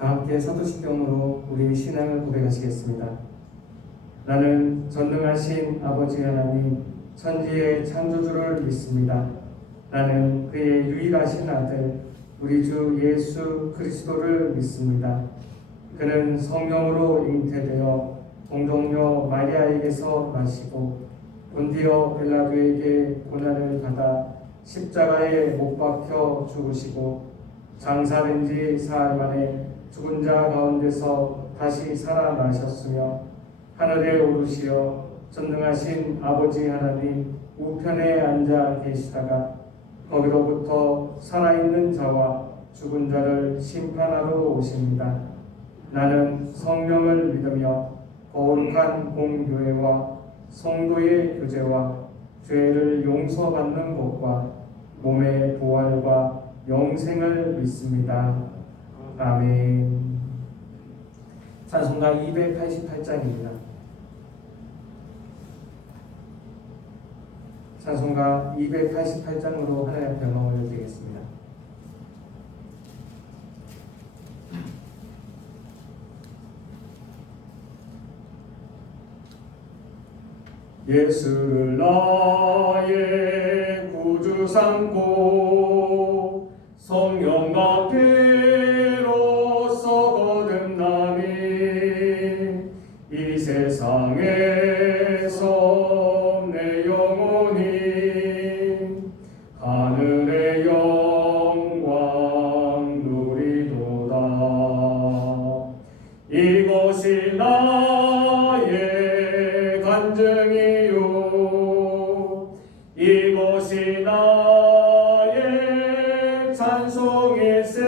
다 함께 사도신경으로 우리의 신앙을 고백하시겠습니다. 나는 전능하신 아버지 하나님 천지의 창조주를 믿습니다. 나는 그의 유일하신 아들 우리 주 예수 그리스도를 믿습니다. 그는 성령으로 잉태되어 동정녀 마리아에게서 나시고 본디오 빌라도에게 고난을 받아 십자가에 못 박혀 죽으시고 장사된 지 사흘 만에 죽은 자 가운데서 다시 살아나셨으며 하늘에 오르시어 전능하신 아버지 하나님 우편에 앉아 계시다가 거기로부터 살아있는 자와 죽은 자를 심판하러 오십니다. 나는 성령을 믿으며 거룩한 공교회와 성도의 교제와 죄를 용서받는 것과 몸의 부활과 영생을 믿습니다. 아멘. 찬송가 288장입니다. 찬송가 288장으로 하나님 앞에 영광을 올려드리겠습니다. 예수를 나의 구주 삼고 성령과 피로써 거듭나니 이 세상에서 내 영혼이 하늘의 영광 누리도다. 이것이 나의 간증이요 이것이 나의 찬송일세.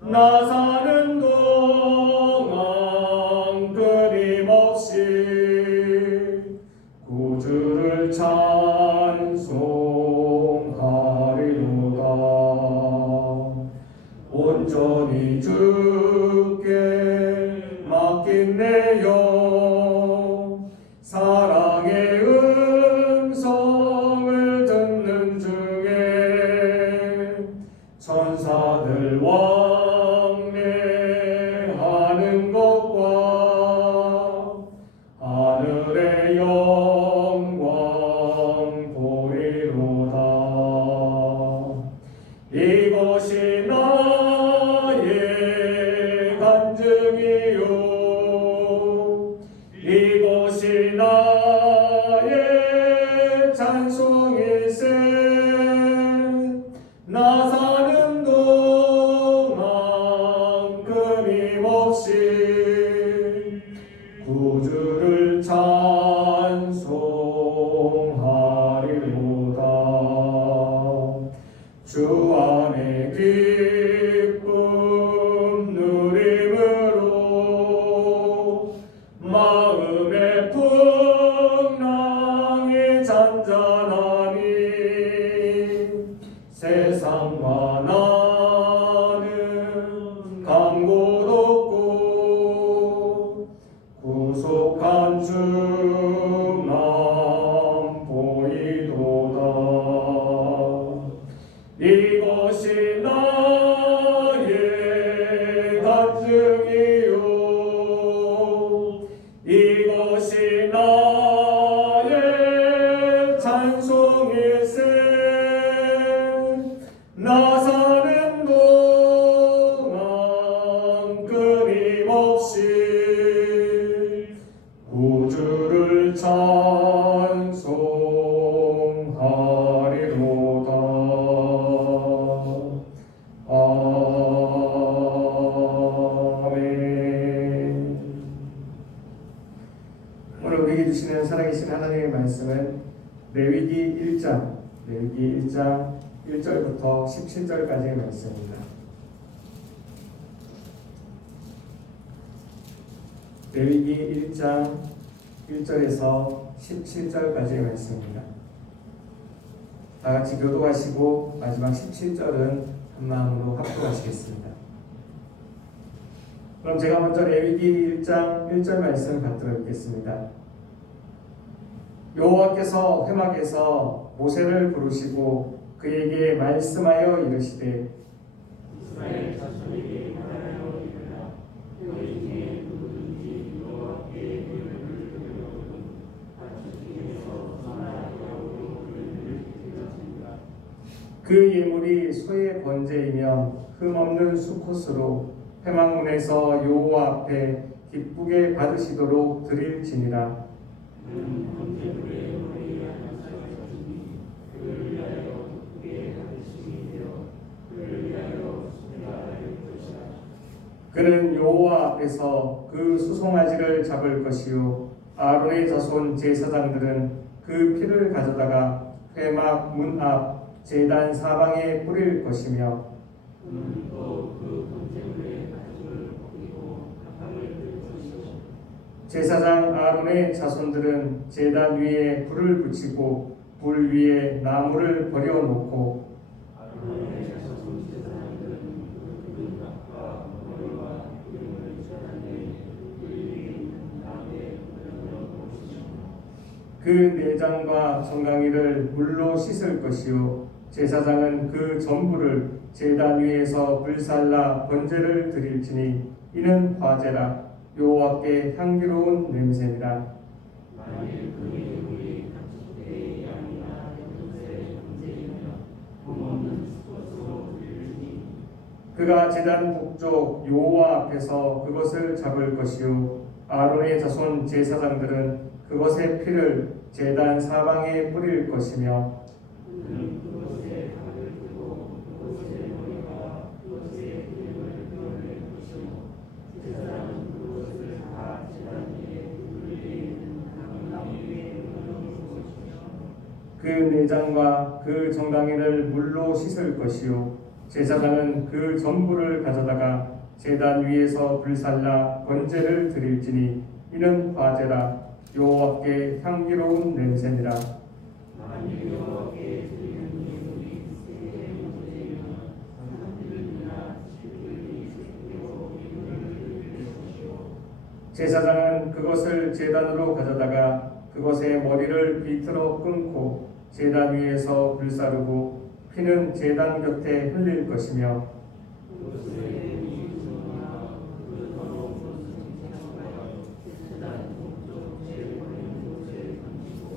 나 사는 동안 끊임없이 구주를 찬송하리로다. 온전히 주께 맡긴 내 영 사랑의 음성을 듣는 중에 천사들 왕래하는 것과 하늘의 영광 보리로다. 이것이 나의 간증이요 이것이 나의 찬송일세. 나 사는 동안 끊임없이 구주를 찬송하리로다. 주 안에 기쁨 누림으로 마음의 풍랑이 잔잔하니 세상과 나는 간곳 없고 구속한 주만 보이도다. 이것이 나의 간증이요 이것이 나의 찬송일세. 나 사는 동안 끊임없이 구주를 찬송하리로다. 아멘. 오늘 우리에게 주시는 살아계신 하나님의 말씀은 레위기 1장 1절부터 17절까지의 말씀입니다. 레위기 1장 1절에서 17절까지의 말씀입니다. 다 같이 교도하시고 마지막 17절은 한마음으로 합독하시겠습니다. 그럼 제가 먼저 레위기 1장 1절 말씀을 받들어 읽겠습니다. 여호와께서 회막에서 모세를 부르시고 그에게 말씀하여 이르시되 이스라엘 자손에게 말하여 이르라. 너희 중에 누구든지 여호와께 예물을 드리려거든 같이 중에서 선하여로 예물을 드렸습니다. 그 예물이 소의 번제이며 흠없는 수컷으로 회막문에서 여호와 앞에 기쁘게 받으시도록 드릴지니라. 번제물에 머리에 하나씩 그를 위하여 기쁘게 받으심이 되어 그를 위하여 수행할 것이라. 그는 여호와 앞에서 그 수송아지를 잡을 것이요 아론의 자손 제사장들은 그 피를 가져다가 회막 문 앞 제단 사방에 뿌릴 것이며 또그 번제물의 가죽을 벗기고 가방을 들 것이요 제사장 아론의 자손들은 제단 위에 불을 붙이고 불 위에 나무를 버려놓고 아론의 자손 제사장들은 그 각과 머리와 기름을 제단에 불 위에 있는 나무에 올려놓을 것이요 그 내장과 정강이를 물로 씻을 것이요 제사장은 그 전부를 제단 위에서 불살라 번제를 드릴지니 이는 화제라 여호와께 향기로운 냄새니라. 만일 그 예물이 각축대의 양이나 연소의 번제이며 흠없는 수컷으로 드릴지니 그가 제단 북쪽 여호와 앞에서 그것을 잡을 것이요 아론의 자손 제사장들은 그것의 피를 제단 사방에 뿌릴 것이며 그는 그것에 각을 뜨고 그것의 머리와 그것의 기름을 끌어낼 것이요 제사장은 그것을 다 제단 위에 불 위에 있는 나무 위에 올려놓을 것이며 그 내장과 그 정강이를 물로 씻을 것이요 제사장은 그 전부를 가져다가 제단 위에서 불살라 번제를 드릴지니 이는 화제라 여호와께 향기로운 냄새니라. 만일 여호와께 드리는 예물이 새 번제이면 산들이나 실들이 새로 예물을 드릴 것이요 제사장은 그것을 제단으로 가져다가 그것의 머리를 비틀어 끊고 제단 위에서 불사르고 피는 제단 곁에 흘릴 것이며 그것의 미주나 그 더러운 것은 제거하여 제단 동쪽 제일 버리는 곳에 던지고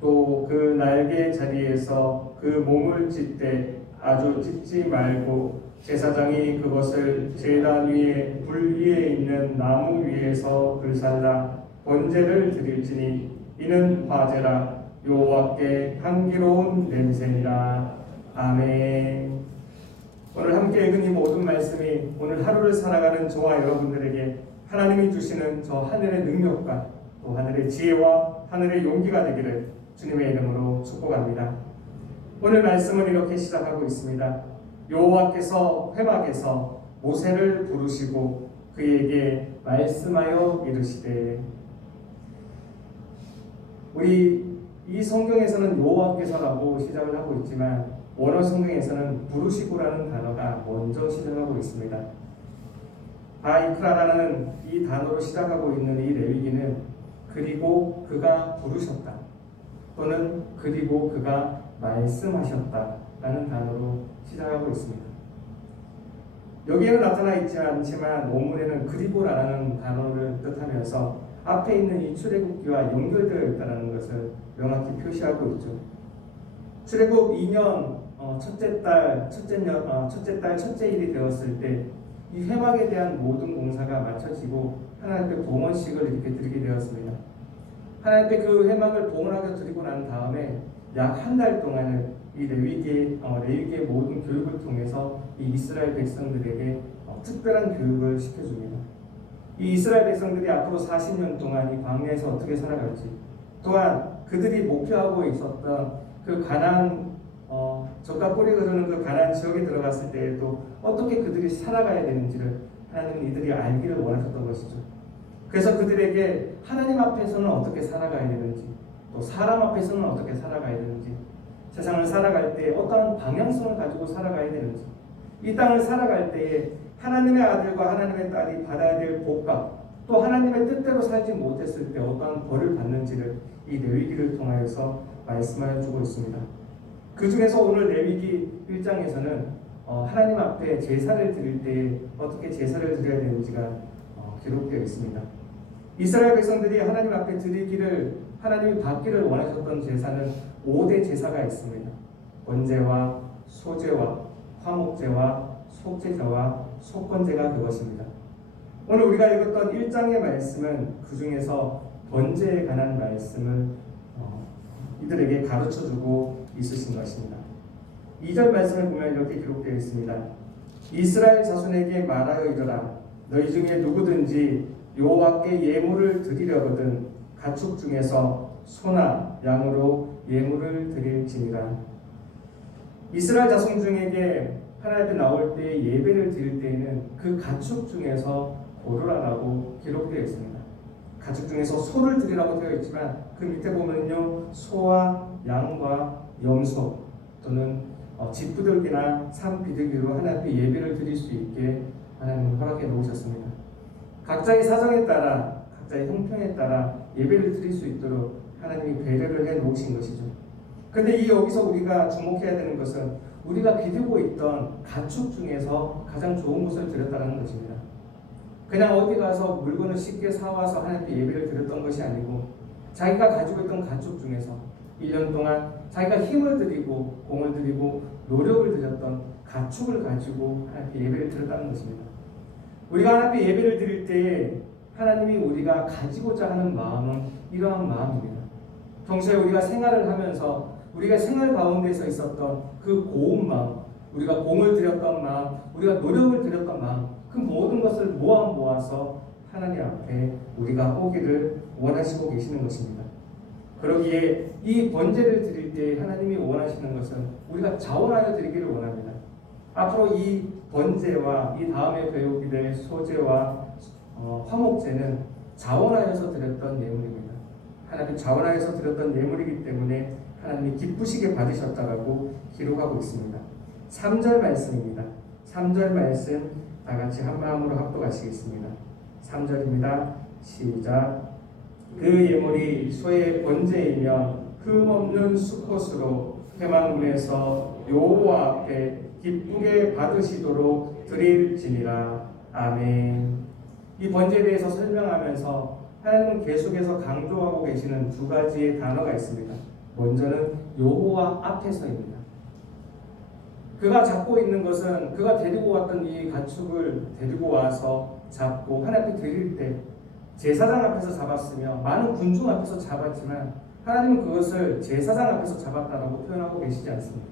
또 그 날개 자리에서 그 몸을 찢되 아주 찢지 말고 제사장이 그것을 제단 위에 불 위에 있는 나무 위에서 불살라 번제를 드릴지니 이는 화제라 여호와께 향기로운 냄새니라. 아멘. 오늘 함께 읽은 이 모든 말씀이 오늘 하루를 살아가는 저와 여러분들에게 하나님이 주시는 저 하늘의 능력과 또 하늘의 지혜와 하늘의 용기가 되기를 주님의 이름으로 축복합니다. 오늘 말씀은 이렇게 시작하고 있습니다. 여호와께서 회막에서 모세를 부르시고 그에게 말씀하여 이르시되, 우리 이 성경에서는 여호와께서라고 시작을 하고 있지만 원어 성경에서는 부르시고라는 단어가 먼저 시작하고 있습니다. 바이크라라는 이 단어로 시작하고 있는 이 레위기는 그리고 그가 부르셨다 또는 그리고 그가 말씀하셨다라는 단어로 시작하고 있습니다. 여기에는 나타나 있지 않지만 원문에는 그리고라는 단어를 뜻하면서 앞에 있는 이 출애굽기와 연결되어 있다는 것을 명확히 표시하고 있죠. 출애굽 2년 첫째 달 첫째 일이 되었을 때 이 회막에 대한 모든 공사가 마쳐지고 하나님 앞에 봉헌식을 이렇게 드리게 되었습니다. 하나님 앞에 그 회막을 봉헌하게 드리고 난 다음에 약 한 달 동안을 이 레위기의 모든 교육을 통해서 이 이스라엘 백성들에게 특별한 교육을 시켜줍니다. 이 이스라엘 백성들이 앞으로 40년 동안 이 광야에서 어떻게 살아갈지, 또한 그들이 목표하고 있었던 그 가나안 젖과 꿀이 흐르는 그 가나안 지역에 들어갔을 때에도 어떻게 그들이 살아가야 되는지를 하나님은 이들이 알기를 원하셨던 것이죠. 그래서 그들에게 하나님 앞에서는 어떻게 살아가야 되는지, 또 사람 앞에서는 어떻게 살아가야 되는지, 세상을 살아갈 때 어떠한 방향성을 가지고 살아가야 되는지, 이 땅을 살아갈 때에 하나님의 아들과 하나님의 딸이 받아야 될 복과 또 하나님의 뜻대로 살지 못했을 때 어떠한 벌을 받는지를 이 레위기를 통하여서 말씀하여 주고 있습니다. 그 중에서 오늘 레위기 1장에서는 하나님 앞에 제사를 드릴 때 어떻게 제사를 드려야 되는지가 기록되어 있습니다. 이스라엘 백성들이 하나님 앞에 드리기를 하나님이 받기를 원하셨던 제사는 5대 제사가 있습니다. 번제와 소제와 화목제와 속죄제와 속건제가 그것입니다. 오늘 우리가 읽었던 1장의 말씀은 그 중에서 번제에 관한 말씀을 이들에게 가르쳐주고 있으신 것입니다. 2절 말씀을 보면 이렇게 기록되어 있습니다. 이스라엘 자손에게 말하여 이르라. 너희 중에 누구든지 여호와께 예물을 드리려거든 가축 중에서 소나 양으로 예물을 드릴지니라. 이스라엘 자손 중에게 하나님 앞에 나올 때 예배를 드릴 때에는 그 가축 중에서 고르라라고 기록되어 있습니다. 가축 중에서 소를 드리라고 되어 있지만 그 밑에 보면요, 소와 양과 염소 또는 집부들기나 산비둘기로 하나님 앞에 예배를 드릴 수 있게 하나님은 허락해 놓으셨습니다. 각자의 사정에 따라, 각자의 형편에 따라 예배를 드릴 수 있도록 하나님이 배려를 해 놓으신 것이죠. 그런데 여기서 우리가 주목해야 되는 것은 우리가 기르고 있던 가축 중에서 가장 좋은 것을 드렸다는 것입니다. 그냥 어디 가서 물건을 쉽게 사와서 하나님께 예배를 드렸던 것이 아니고 자기가 가지고 있던 가축 중에서 1년 동안 자기가 힘을 들이고 공을 들이고 노력을 들였던 가축을 가지고 하나님께 예배를 드렸다는 것입니다. 우리가 하나님께 예배를 드릴 때에 하나님이 우리가 가지고자 하는 마음은 이러한 마음입니다. 평소에 우리가 생활을 하면서 우리가 생활 가운데서 있었던 그 고운 마음, 우리가 공을 들였던 마음, 우리가 노력을 들였던 마음, 그 모든 것을 모아서 하나님 앞에 우리가 오기를 원하시고 계시는 것입니다. 그러기에 이 번제를 드릴 때 하나님이 원하시는 것은 우리가 자원하여 드리기를 원합니다. 앞으로 이 번제와 이 다음에 배우게 될 소제와 화목제는 자원하여서 드렸던 예물입니다. 하나님 자원하여서 드렸던 예물이기 때문에 하나님이 기쁘시게 받으셨다라고 기록하고 있습니다. 3절 말씀입니다. 3절 말씀 다 같이 한 마음으로 합독하시겠습니다. 3절입니다. 시작. 그 예물이 소의 번제이며 흠없는 수컷으로 회막문에서 여호와 앞에 기쁘게 받으시도록 드릴지니라. 아멘. 이 번제에 대해서 설명하면서 하나님은 계속해서 강조하고 계시는 두 가지의 단어가 있습니다. 먼저는 여호와 앞에서입니다. 그가 잡고 있는 것은 그가 데리고 왔던 이 가축을 데리고 와서 잡고 하나님께 드릴 때 제사장 앞에서 잡았으며 많은 군중 앞에서 잡았지만 하나님은 그것을 제사장 앞에서 잡았다라고 표현하고 계시지 않습니다.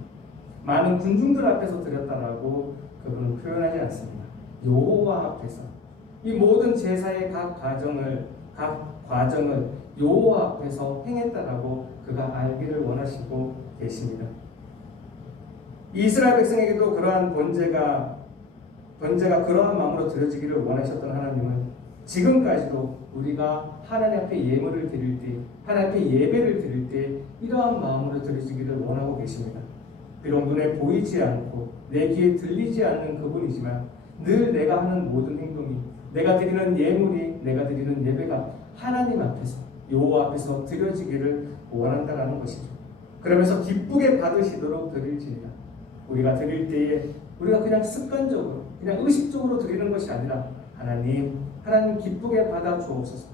많은 군중들 앞에서 드렸다라고 그분은 표현하지 않습니다. 여호와 앞에서 이 모든 제사의 각 과정을 여호와 앞에서 행했다라고 그가 알기를 원하시고 계십니다. 이스라엘 백성에게도 그러한 번제가 그러한 마음으로 드려지기를 원하셨던 하나님은 지금까지도 우리가 하나님 앞에 예물을 드릴 때, 하나님 앞에 예배를 드릴 때 이러한 마음으로 드려지기를 원하고 계십니다. 비록 눈에 보이지 않고 내 귀에 들리지 않는 그분이지만 늘 내가 하는 모든 행동이, 내가 드리는 예물이, 내가 드리는 예배가 하나님 앞에서, 여호와 앞에서 드려지기를 원한다라는 것이죠. 그러면서 기쁘게 받으시도록 드릴지니라. 우리가 드릴 때에 우리가 그냥 습관적으로, 그냥 의식적으로 드리는 것이 아니라 하나님 기쁘게 받아 주옵소서.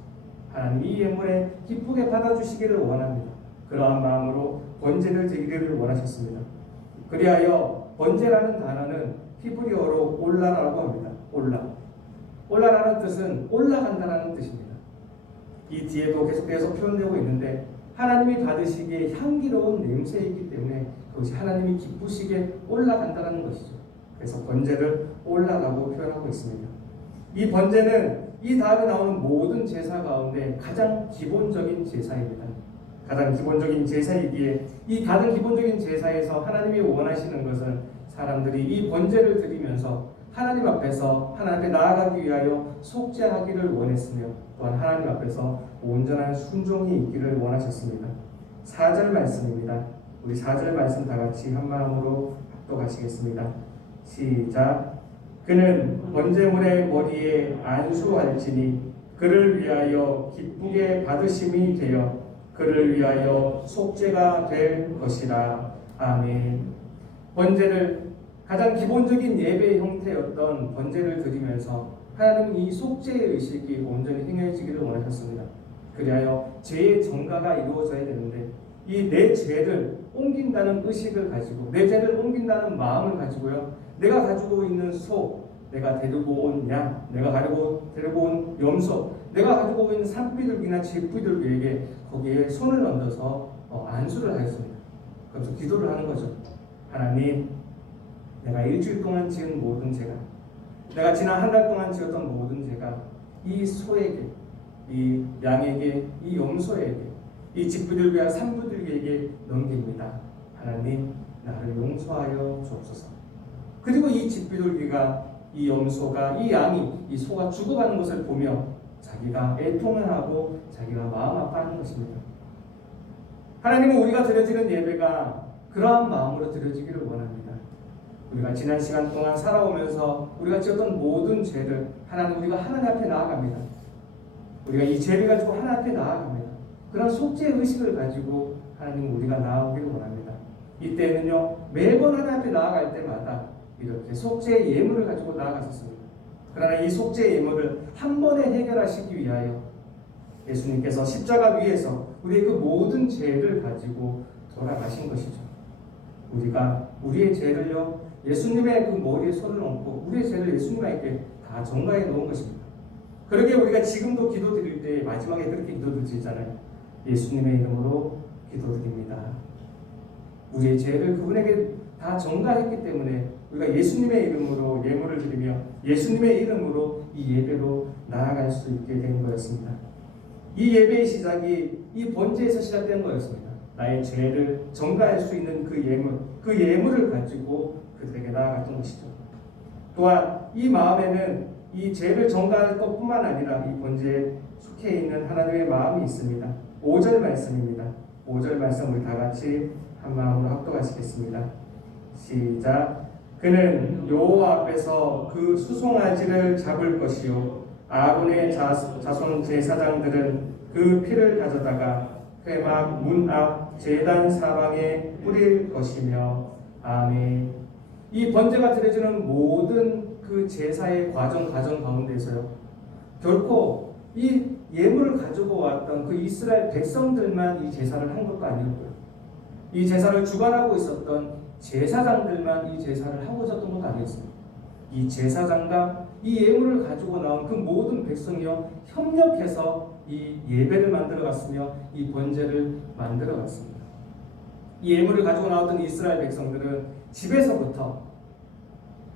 하나님 이 예물에 기쁘게 받아 주시기를 원합니다. 그러한 마음으로 번제를 드리기를 원하셨습니다. 그리하여 번제라는 단어는 히브리어로 올라라고 합니다. 올라라는 뜻은 올라간다라는 뜻입니다. 이 뒤에도 계속해서 표현되고 있는데 하나님이 받으시기에 향기로운 냄새이기 때문에 그것이 하나님이 기쁘시게 올라간다는 것이죠. 그래서 번제를 올라라고 표현하고 있습니다. 이 번제는 이 다음에 나오는 모든 제사 가운데 가장 기본적인 제사입니다. 가장 기본적인 제사이기에 이 가장 기본적인 제사에서 하나님이 원하시는 것은 사람들이 이 번제를 드리면서 하나님 앞에서 하나님 앞에 나아가기 위하여 속죄하기를 원했으며 또한 하나님 앞에서 온전한 순종이 있기를 원하셨습니다. 4절 말씀입니다. 우리 4절 말씀 다 같이 한 마음으로 합독하시겠습니다. 시작. 그는 번제물의 머리에 안수할지니 그를 위하여 기쁘게 받으심이 되어 그를 위하여 속죄가 될 것이라. 아멘. 번제를 가장 기본적인 예배의 형태였던 번제를 드리면서 하나님은 이 속죄의 의식이 온전히 행해지기를 원하셨습니다. 그리하여 죄의 정가가 이루어져야 되는데 이 내 죄를 옮긴다는 의식을 가지고 내 죄를 옮긴다는 마음을 가지고요. 내가 가지고 있는 소, 내가 데리고 온 양, 내가 데리고 온 염소, 내가 가지고 있는 산비둘기나 쥐비둘기에게 거기에 손을 얹어서 안수를 하였습니다. 그래서 기도를 하는 거죠. 하나님, 내가 일주일 동안 지은 모든 죄가, 내가 지난 한 달 동안 지었던 모든 죄가 이 소에게, 이 양에게, 이 염소에게, 이 쥐비둘기와 산비둘기에게 넘깁니다. 하나님, 나를 용서하여 주옵소서. 그리고 이 쥐비둘기가, 이 염소가, 이 양이, 이 소가 죽어가는 것을 보며 자기가 애통을 하고 자기가 마음 아파하는 것입니다. 하나님은 우리가 드려지는 예배가 그러한 마음으로 드려지기를 원합니다. 우리가 지난 시간 동안 살아오면서 우리가 지었던 모든 죄를 우리가 하나님 앞에 나아갑니다. 우리가 이 죄를 가지고 하나님 앞에 나아갑니다. 그런 속죄 의식을 가지고 하나님 우리가 나아오기를 원합니다. 이때는요, 매번 하나님 앞에 나아갈 때마다 이렇게 속죄의 예물을 가지고 나아갔었습니다. 그러나 이 속죄의 예물을 한 번에 해결하시기 위하여 예수님께서 십자가 위에서 우리의 그 모든 죄를 가지고 돌아가신 것이죠. 우리가 우리의 죄를요, 예수님의 그 머리에 손을 얹고 우리의 죄를 예수님에게 다 전가해 놓은 것입니다. 그러게 우리가 지금도 기도드릴 때 마지막에 그렇게 기도드리잖아요. 예수님의 이름으로 기도드립니다. 우리의 죄를 그분에게 다 전가했기 때문에 우리가 예수님의 이름으로 예물을 드리며 예수님의 이름으로 이 예배로 나아갈 수 있게 된 거였습니다. 이 예배의 시작이 이 번제에서 시작된 거였습니다. 나의 죄를 전가할 수 있는 그 예물을 가지고 그들에게 나아갔던 것이죠. 또한 이 마음에는 이 죄를 전가할 것뿐만 아니라 이 번제에 속해 있는 하나님의 마음이 있습니다. 5절 말씀입니다. 5절 말씀 우리 다 같이 한 마음으로 합독하시겠습니다. 시작. 그는 여호와 앞에서 그 수송아지를 잡을 것이요 아론의 자손 제사장들은 그 피를 가져다가 회막 문 앞 제단 사방에 뿌릴 것이며. 아멘. 이 번제가 드려지는 모든 그 제사의 과정 가운데서요, 결코 이 예물을 가지고 왔던 그 이스라엘 백성들만 이 제사를 한 것도 아니었고요, 이 제사를 주관하고 있었던 제사장들만 이 제사를 하고 있었던 것도 아니었습니다. 이 제사장과 이 예물을 가지고 나온 그 모든 백성이요 협력해서 이 예배를 만들어갔으며 이 번제를 만들어갔습니다. 이 예물을 가지고 나왔던 이스라엘 백성들은 집에서부터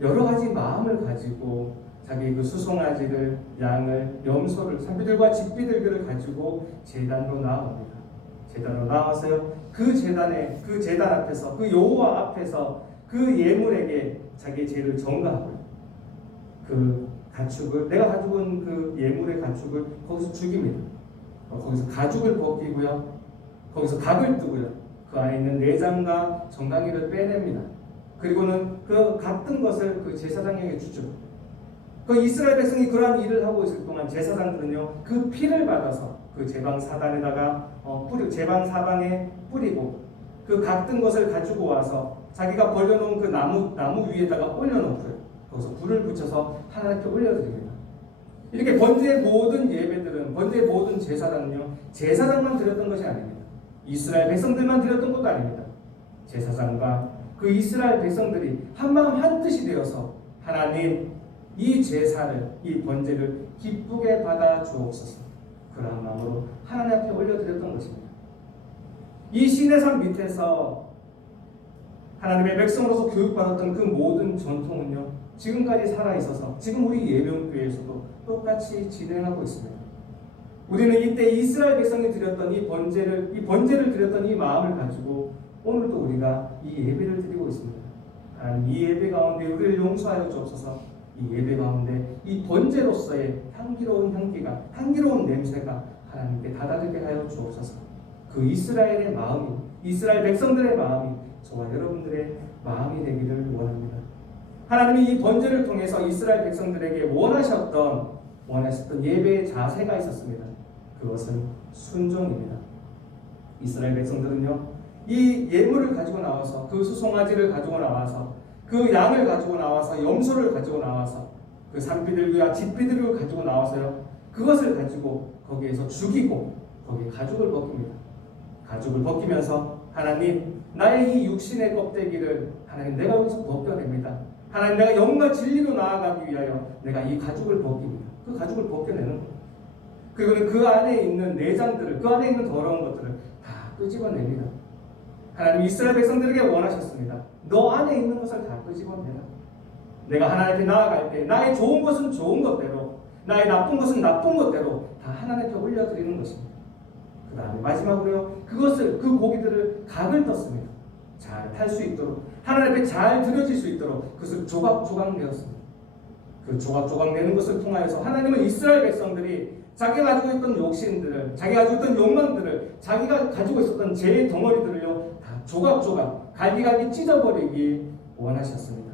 여러 가지 마음을 가지고 자기 그 수송아지를, 양을, 염소를, 산비들과 집비들을 가지고 제단으로 나옵니다. 제단으로 나와서요, 그 재단 앞에서, 그 여호와 앞에서 그 예물에게 자기 죄를 전가하고요, 그 가축을, 내가 가지고 온 그 예물의 가축을 거기서 죽입니다. 거기서 가죽을 벗기고요, 거기서 각을 뜨고요, 그 안에 있는 내장과 정강이를 빼냅니다. 그리고는 그 같은 것을 그 제사장에게 주죠. 그 이스라엘 백성이 그러한 일을 하고 있을 동안 제사장들은요, 그 피를 받아서 그 제방 사단에다가 제방 사방에 뿌리고, 그 같은 것을 가지고 와서 자기가 벌려놓은 그 나무 위에다가 올려놓고요, 거기서 불을 붙여서 하나님께 올려드립니다. 이렇게 번제의 모든 예배들은, 번제의 모든 제사단은요, 제사장만 드렸던 것이 아닙니다. 이스라엘 백성들만 드렸던 것도 아닙니다. 제사장과 그 이스라엘 백성들이 한마음 한뜻이 되어서 하나님, 이 제사를, 이 번제를 기쁘게 받아 주옵소서, 그런 마음으로 하나님 앞에 올려드렸던 것입니다. 이 시내산 밑에서 하나님의 백성으로서 교육받았던 그 모든 전통은요, 지금까지 살아있어서 지금 우리 예배교회에서도 똑같이 진행하고 있습니다. 우리는 이때 이스라엘 백성이 드렸던 이 번제를 드렸던 이 마음을 가지고 오늘도 우리가 이 예배를 드리고 있습니다. 하나님, 이 예배 가운데 우리를 용서하여 주옵소서. 이 예배 가운데 이 번제로서의 향기로운 향기가, 향기로운 냄새가 하나님께 다다르게 하여 주옵소서. 그 이스라엘의 마음이, 이스라엘 백성들의 마음이 저와 여러분들의 마음이 되기를 원합니다. 하나님이 이 번제를 통해서 이스라엘 백성들에게 원하셨던 예배의 자세가 있었습니다. 그것은 순종입니다. 이스라엘 백성들은요, 이 예물을 가지고 나와서, 그 수송아지를 가지고 나와서 그 양을 가지고 나와서 염소를 가지고 나와서 그 산비둘기와 뒷비둘기를 가지고 나와서요. 그것을 가지고 거기에서 죽이고 거기에 가죽을 벗깁니다. 가죽을 벗기면서 하나님 나의 이 육신의 껍데기를 하나님 내가 여기서 벗겨냅니다. 하나님 내가 영과 진리로 나아가기 위하여 내가 이 가죽을 벗깁니다. 그 가죽을 벗겨내는 거예요. 그리고 그 안에 있는 내장들을 그 안에 있는 더러운 것들을 다 끄집어냅니다. 하나님 이스라엘 백성들에게 원하셨습니다. 너 안에 있는 것을 다 끄집어내라. 내가 하나님 앞에 나아갈 때 나의 좋은 것은 좋은 것대로 나의 나쁜 것은 나쁜 것대로 다 하나님 앞에 올려드리는 것입니다. 그 다음에 마지막으로요. 그 고기들을 각을 떴습니다. 잘 탈 수 있도록 하나님 앞에 잘 드려질 수 있도록 그것을 조각조각 내었습니다. 그 조각조각 내는 것을 통하여서 하나님은 이스라엘 백성들이 자기가 가지고 있던 욕심들을 자기가 가지고 있던 욕망들을 자기가 가지고 있었던 죄의 덩어리들을요 다 조각조각 갈기갈기 찢어버리기 원하셨습니다.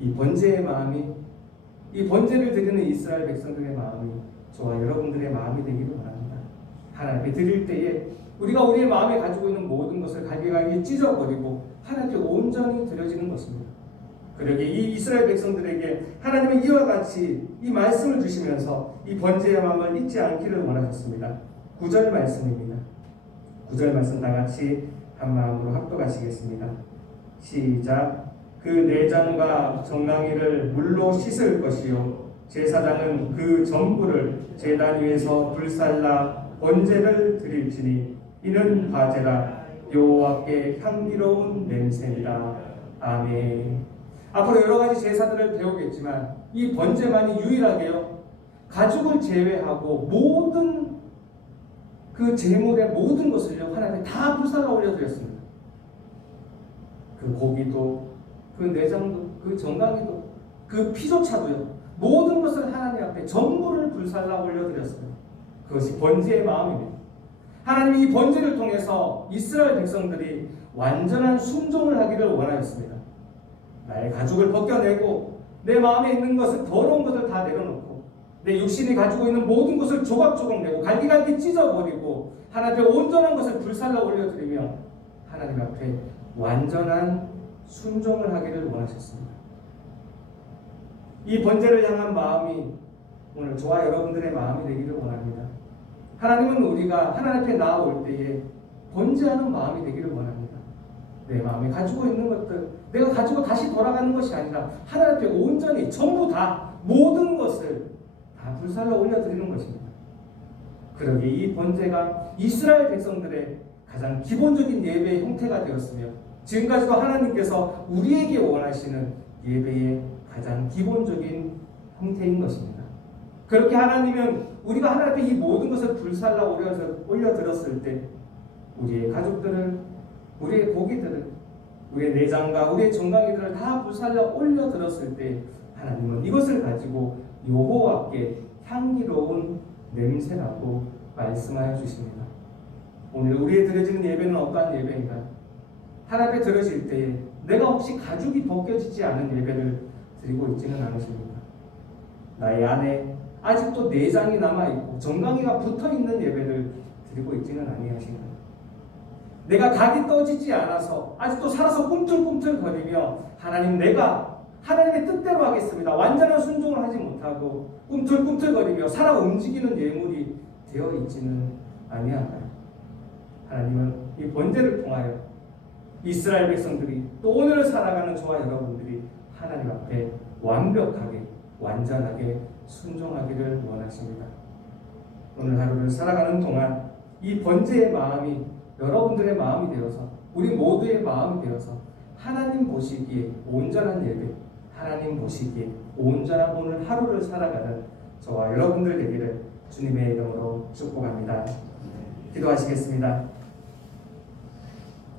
이 번제의 마음이 이 번제를 드리는 이스라엘 백성들의 마음이 저와 여러분들의 마음이 되기를 원합니다. 하나님께 드릴 때에 우리가 우리의 마음에 가지고 있는 모든 것을 갈기갈기 찢어버리고 하나님께 온전히 드려지는 것입니다. 그러게 이 이스라엘 백성들에게 하나님은 이와 같이 이 말씀을 주시면서 이 번제의 마음을 잊지 않기를 원하셨습니다. 9절 말씀입니다. 9절 말씀 다 같이 한 마음으로 합독하시겠습니다. 시작. 그 내장과 정강이를 물로 씻을 것이요 제사장은 그 전부를 제단 위에서 불살라 번제를 드릴지니 이는 화제라 여호와께 향기로운 냄새니라. 아멘. 앞으로 여러 가지 제사들을 배우겠지만 이 번제만이 유일하게요 가죽을 제외하고 모든 그 제물의 모든 것을요 하나님께 다 불살라 올려드렸습니다. 그 고기도 그 내장도 그 정강이도 그 피조차도요 모든 것을 하나님 앞에 전부를 불살라 올려드렸습니다. 그것이 번제의 마음입니다. 하나님이 이 번제를 통해서 이스라엘 백성들이 완전한 순종을 하기를 원하였습니다. 나의 가죽을 벗겨내고 내 마음에 있는 것을 더러운 것을 다 내려놓고 내 육신이 가지고 있는 모든 것을 조각조각 내고 갈기갈기 찢어버리고 하나님 앞에 온전한 것을 불살라 올려드리며 하나님 앞에 완전한 순종을 하기를 원하셨습니다. 이 번제를 향한 마음이 오늘 저와 여러분들의 마음이 되기를 원합니다. 하나님은 우리가 하나님 앞에 나아올 때에 번제하는 마음이 되기를 원합니다. 내 마음에 가지고 있는 것들 내가 가지고 다시 돌아가는 것이 아니라 하나님 앞에 온전히 전부 다 모든 것을 다 불살라 올려드리는 것입니다. 그러기에 이 번제가 이스라엘 백성들의 가장 기본적인 예배의 형태가 되었으며 지금까지도 하나님께서 우리에게 원하시는 예배의 가장 기본적인 형태인 것입니다. 그렇게 하나님은 우리가 하나님 앞에 이 모든 것을 불살라 올려드렸을 때 우리의 가족들을 우리의 고기들을 우리의 내장과 우리의 정강이들을 다 불살라 올려드렸을 때 하나님은 이것을 가지고 여호와께 향기로운 냄새라고 말씀하여 주십니다. 오늘 우리의 드려지는 예배는 어떠한 예배인가? 하나님 앞에 드려질 때에 내가 혹시 가죽이 벗겨지지 않은 예배를 드리고 있지는 않으십니까? 나의 안에 아직도 내장이 남아있고 정강이가 붙어있는 예배를 드리고 있지는 아니하신가요? 내가 각이 떠지지 않아서 아직도 살아서 꿈틀꿈틀거리며 하나님 내가 하나님의 뜻대로 하겠습니다. 완전한 순종을 하지 못하고 꿈틀꿈틀거리며 살아 움직이는 예물이 되어 있지는 아니한가요? 하나님은 이 번제를 통하여 이스라엘 백성들이 또 오늘을 살아가는 저와 여러분들이 하나님 앞에 완벽하게 완전하게 순종하기를 원하십니다. 오늘 하루를 살아가는 동안 이 번제의 마음이 여러분들의 마음이 되어서 우리 모두의 마음이 되어서 하나님 보시기에 온전한 예배 하나님 보시기에 온전한 오늘 하루를 살아가는 저와 여러분들 되기를 주님의 이름으로 축복합니다. 기도하시겠습니다.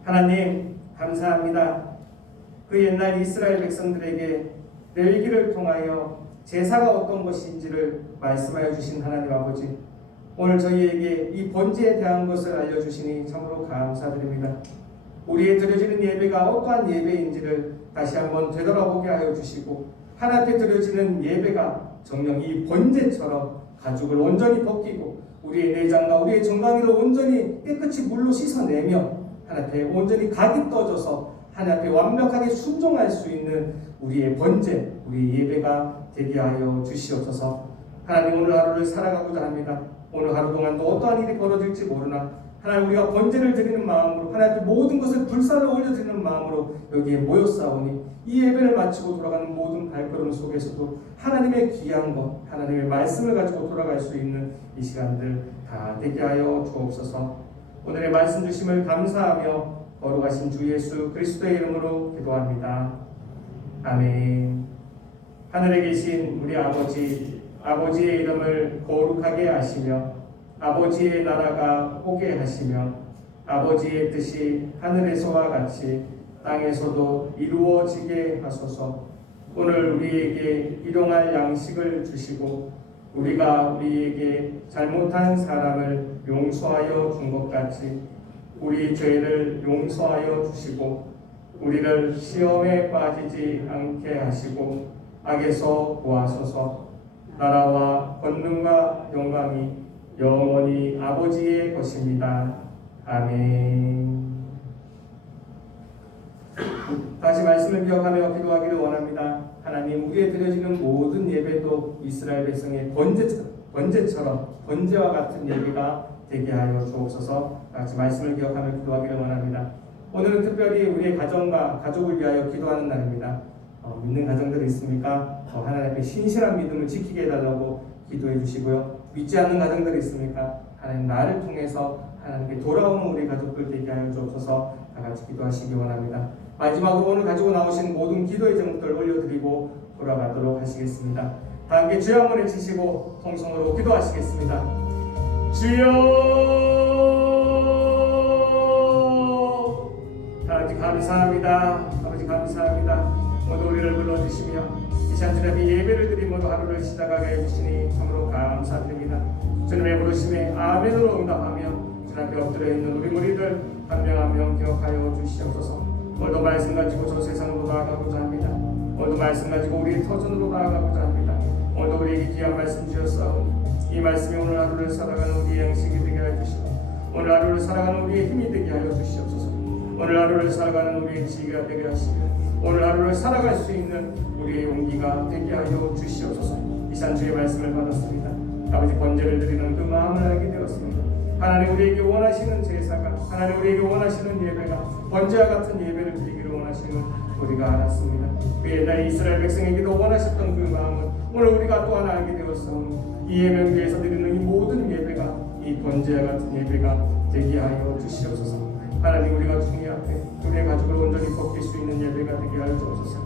하나님 감사합니다. 그 옛날 이스라엘 백성들에게 레위기를 통하여 제사가 어떤 것인지를 말씀하여 주신 하나님 아버지, 오늘 저희에게 이 번제에 대한 것을 알려주시니 참으로 감사드립니다. 우리의 드려지는 예배가 어떠한 예배인지를 다시 한번 되돌아보게 하여 주시고 하나님께 드려지는 예배가 정녕 이 번제처럼 가죽을 온전히 벗기고 우리의 내장과 우리의 정강이를 온전히 깨끗이 물로 씻어내며 하나님 앞에 온전히 각이 떠져서 하나님 앞에 완벽하게 순종할 수 있는 우리의 번제, 우리의 예배가 되게 하여 주시옵소서. 하나님, 오늘 하루를 살아가고자 합니다. 오늘 하루 동안도 어떠한 일이 벌어질지 모르나 하나님, 우리가 번제를 드리는 마음으로 하나님 앞에 모든 것을 불사를 올려드리는 마음으로 여기에 모였사오니 이 예배를 마치고 돌아가는 모든 발걸음 속에서도 하나님의 귀한 것, 하나님의 말씀을 가지고 돌아갈 수 있는 이 시간들 다 되게 하여 주옵소서. 오늘의 말씀 주심을 감사하며 거룩하신 주 예수 그리스도의 이름으로 기도합니다. 아멘. 하늘에 계신 우리 아버지, 아버지의 이름을 거룩하게 하시며 아버지의 나라가 오게 하시며 아버지의 뜻이 하늘에서와 같이 땅에서도 이루어지게 하소서. 오늘 우리에게 일용할 양식을 주시고 우리가 우리에게 잘못한 사람을 용서하여 준 것 같이 우리 죄를 용서하여 주시고 우리를 시험에 빠지지 않게 하시고 악에서 구하소서. 나라와 권능과 영광이 영원히 아버지의 것입니다. 아멘. 다시 말씀을 기억하며 기도하기를 원합니다. 하나님, 우리의 드려지는 모든 예배도 이스라엘 백성의 번제처럼 번제와 같은 예배가 되게 하여 주옵소서. 다시 말씀을 기억하며 기도하기를 원합니다. 오늘은 특별히 우리의 가정과 가족을 위하여 기도하는 날입니다. 믿는 가정들이 있습니까? 하나님 앞에 신실한 믿음을 지키게 해달라고 기도해 주시고요. 믿지 않는 가정들이 있습니까? 하나님, 나를 통해서 하나님께 돌아오는 우리 가족들 되게 하여 주옵소서. 다 같이 기도하시기 원합니다. 마지막으로 오늘 가지고 나오신 모든 기도의 제목들 올려드리고 돌아가도록 하시겠습니다. 다 함께 주여 한번 외치시고 통성으로 기도하시겠습니다. 주여! 아버지 감사합니다. 아버지 감사합니다. 모두 우리를 불러주시며 이 시간 주님의 예배를 드림으로 하루를 시작하게 해주시니 참으로 감사드립니다. 주님의 부르심에 아멘으로 응답하며 주님 앞에 엎드려 있는 우리 무리들 한 명 한 명 기억하여 주시옵소서. 오늘도 말씀 가지고 저 세상으로 나아가고자 합니다. 오늘도 말씀 가지고 우리의 터전으로 나아가고자 합니다. 오늘도 우리에게 귀한 말씀 주셨사오니 이 말씀이 오늘 하루를 살아가는 우리의 양식이 되게 하여 주시고 오늘 하루를 살아가는 우리의 힘이 되게 하여 주시옵소서. 오늘 하루를 살아가는 우리의 지혜가 되게 하시고 오늘 하루를 살아갈 수 있는 우리의 용기가 되게 하여 주시옵소서. 이 시간 주의 말씀을 받았습니다. 아버지, 번제를 드리는 그 마음을 알게 되었습니다. 하나님, 우리에게 원하시는 제사가, 하나님 우리에게 원하시는 예배가 번제와 같은 예배를 드리기를 원하시는 우리가 알았습니다. 그 옛날 이스라엘 백성에게도 원하셨던 그 마음은 오늘 우리가 또한 알게 되었사오니 이 예명교에서 드리는 이 모든 예배가 이 번제와 같은 예배가 되게 하여 주시옵소서. 하나님, 우리가 주님 앞에 우리의 가족을 온전히 벗길 수 있는 예배가 되게 하여 주옵소서.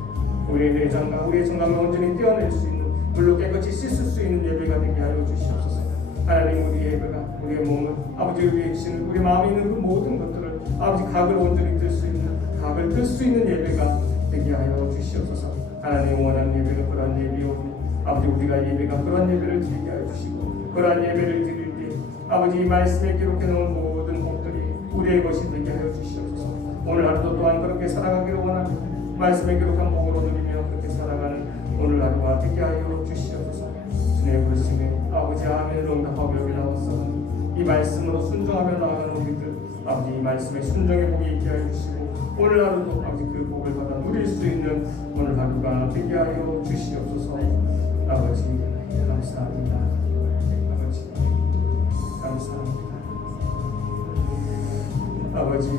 우리의 내장과 우리의 정감을 온전히 떼어낼 수 있는 물로 깨끗이 씻을 수 있는 예배가 되게 하여 주시옵소서. 하나님, 우리의 예배가 우리의 몸을 아버지를 위해 주시는 우리 마음에 있는 그 모든 것들을 아버지 각을 온전히 뜰 수 있는 각을 뜰 수 있는 예배가 되게 하여 주시옵소서. 하나님, 원하는 예배가 그러한 예배오니 아버지, 우리가 예배가 그러한 예배를 드리게 하여 주시고 그러한 예배를 드릴 때 아버지 이 말씀에 기록해 놓은 모든 복들이 우리의 것이 되게 하여 주시옵소서. 오늘 하루도 또한 그렇게 살아가기를 원합니다. 말씀에 기록한 복으로 누리며 그렇게 살아가는 오늘 하루가 되게 하여 주시옵소서. 주님의 부르심에 아버지 아멘을 응답하며 여기 나왔사오니 이 말씀으로 순종하며 나아가는 우리들 아버지 이 말씀에 순종의 복이 있게 하여 주시고 오늘 하루도 아버지 그 복을 받아 누릴 수 있는 오늘 하루가 되게 하여 주시옵소서. 아버지 감사합니다. 아버지 감사합니다. 아버지